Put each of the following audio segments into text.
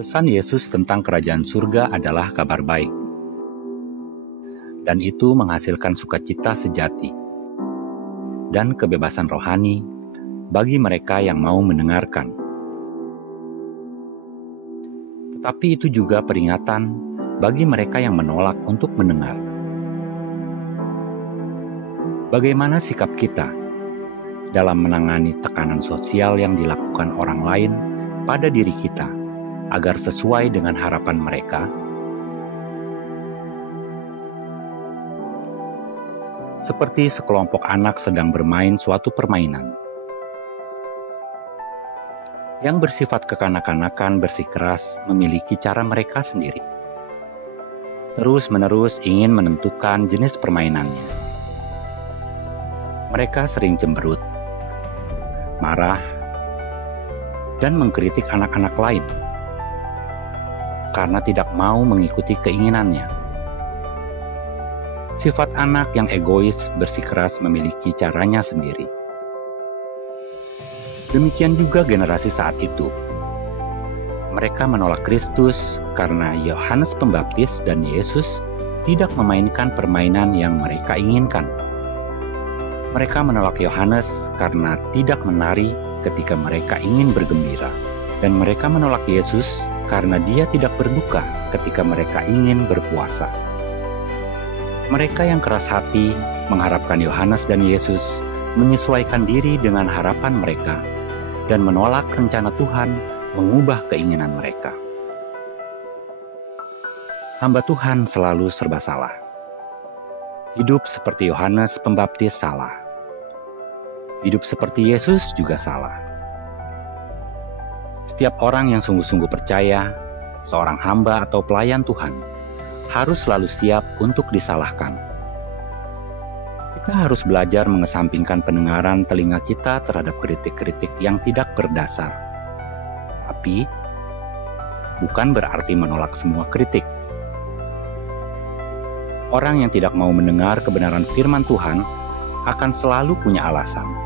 Pesan Yesus tentang kerajaan surga adalah kabar baik, dan itu menghasilkan sukacita sejati dan kebebasan rohani bagi mereka yang mau mendengarkan. Tetapi itu juga peringatan bagi mereka yang menolak untuk mendengar. Bagaimana sikap kita dalam menangani tekanan sosial yang dilakukan orang lain pada diri kita agar sesuai dengan harapan mereka? Seperti sekelompok anak sedang bermain suatu permainan yang bersifat kekanak-kanakan, bersikeras memiliki cara mereka sendiri. Terus-menerus ingin menentukan jenis permainannya. Mereka sering cemberut, marah, dan mengkritik anak-anak lain karena tidak mau mengikuti keinginannya. Sifat anak yang egois, bersikeras memiliki caranya sendiri. Demikian juga generasi saat itu. Mereka menolak Kristus karena Yohanes Pembaptis dan Yesus tidak memainkan permainan yang mereka inginkan. Mereka menolak Yohanes karena tidak menari ketika mereka ingin bergembira, dan mereka menolak Yesus karena dia tidak berduka ketika mereka ingin berpuasa. Mereka yang keras hati mengharapkan Yohanes dan Yesus menyesuaikan diri dengan harapan mereka dan menolak rencana Tuhan mengubah keinginan mereka. Hamba Tuhan selalu serba salah. Hidup seperti Yohanes Pembaptis salah. Hidup seperti Yesus juga salah. Setiap orang yang sungguh-sungguh percaya, seorang hamba atau pelayan Tuhan, harus selalu siap untuk disalahkan. Kita harus belajar mengesampingkan pendengaran telinga kita terhadap kritik-kritik yang tidak berdasar. Tapi, bukan berarti menolak semua kritik. Orang yang tidak mau mendengar kebenaran firman Tuhan akan selalu punya alasan.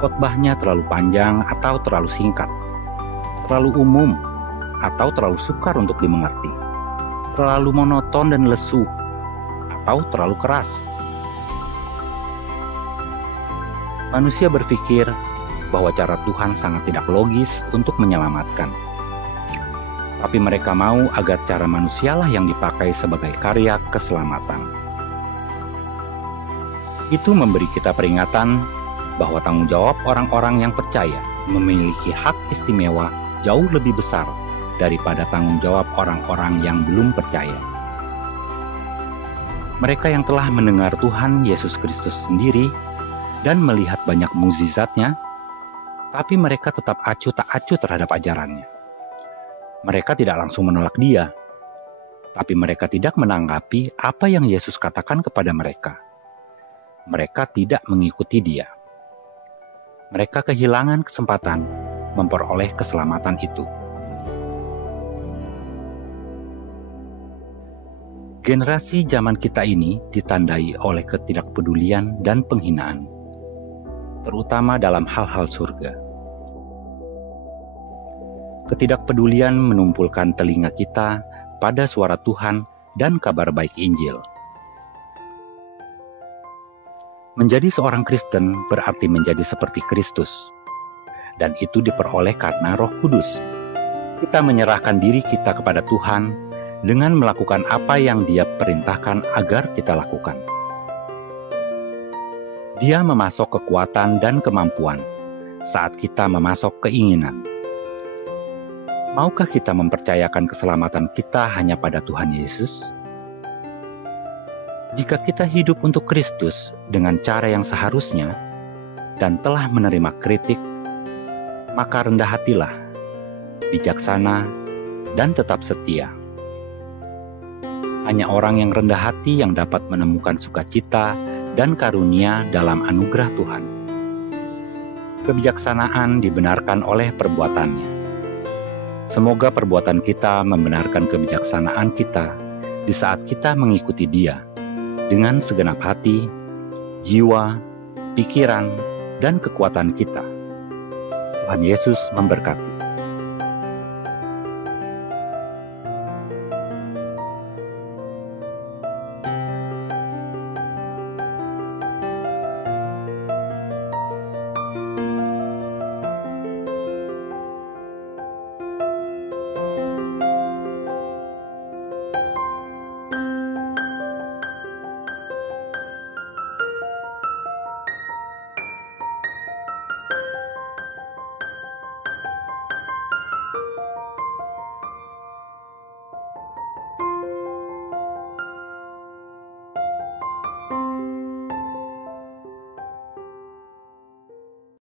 Khotbahnya terlalu panjang atau terlalu singkat, terlalu umum atau terlalu sukar untuk dimengerti, terlalu monoton dan lesu, atau terlalu keras. Manusia berpikir bahwa cara Tuhan sangat tidak logis untuk menyelamatkan. Tapi mereka mau agar cara manusialah yang dipakai sebagai karya keselamatan. Itu memberi kita peringatan bahwa tanggung jawab orang-orang yang percaya memiliki hak istimewa jauh lebih besar daripada tanggung jawab orang-orang yang belum percaya. Mereka yang telah mendengar Tuhan Yesus Kristus sendiri dan melihat banyak mukjizatnya, tapi mereka tetap acuh tak acuh terhadap ajarannya. Mereka tidak langsung menolak dia, tapi mereka tidak menanggapi apa yang Yesus katakan kepada mereka. Mereka tidak mengikuti dia. Mereka kehilangan kesempatan memperoleh keselamatan itu. Generasi zaman kita ini ditandai oleh ketidakpedulian dan penghinaan, terutama dalam hal-hal surga. Ketidakpedulian menumpulkan telinga kita pada suara Tuhan dan kabar baik Injil. Menjadi seorang Kristen berarti menjadi seperti Kristus, dan itu diperoleh karena Roh Kudus. Kita menyerahkan diri kita kepada Tuhan dengan melakukan apa yang Dia perintahkan agar kita lakukan. Dia memasok kekuatan dan kemampuan saat kita memasok keinginan. Maukah kita mempercayakan keselamatan kita hanya pada Tuhan Yesus? Jika kita hidup untuk Kristus dengan cara yang seharusnya dan telah menerima kritik, maka rendah hatilah, bijaksana, dan tetap setia. Hanya orang yang rendah hati yang dapat menemukan sukacita dan karunia dalam anugerah Tuhan. Kebijaksanaan dibenarkan oleh perbuatannya. Semoga perbuatan kita membenarkan kebijaksanaan kita di saat kita mengikuti Dia dengan segenap hati, jiwa, pikiran, dan kekuatan kita. Tuhan Yesus memberkati.